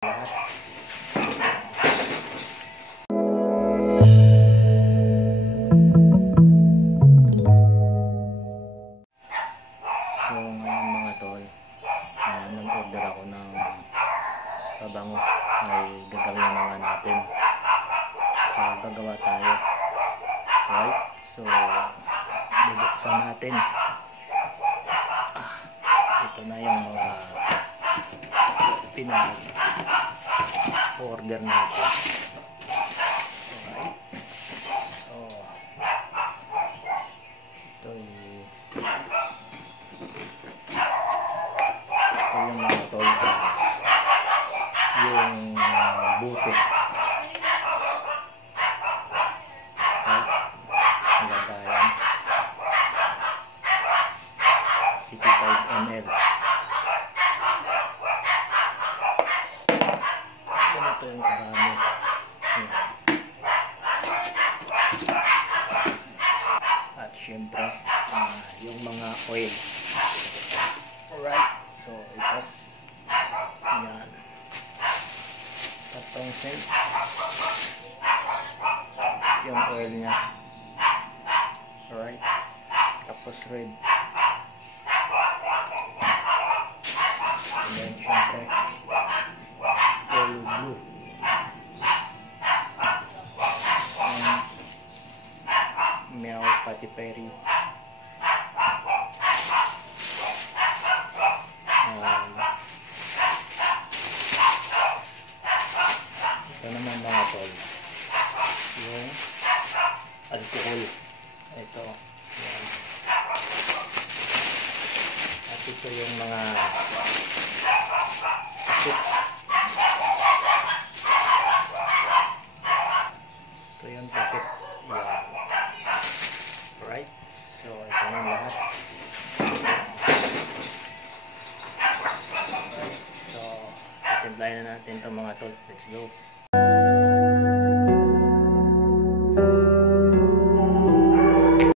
lahat. So ngayon mga tol, nag-order ako ng pabango ay gagawin na naman natin. So gagawa tayo. Right? So bubuksan natin. Ito na yung mga pinag-order natin. Alright. So ito yung mga tol, yung buto. Lagayan 85 ml. Ito yung karami. At syempre yung mga oil. Alright, so ito yan, 3 cent yung oil nya. Alright, tapos red, and then syempre oil blue, and milk pati peri. Ito naman mga tol, yung alcohol. Ito yan. At ito yung mga takip. Ito yung takip yan. Right, so ito na lahat. Right, so titimplahin na natin itong mga tol. Let's go.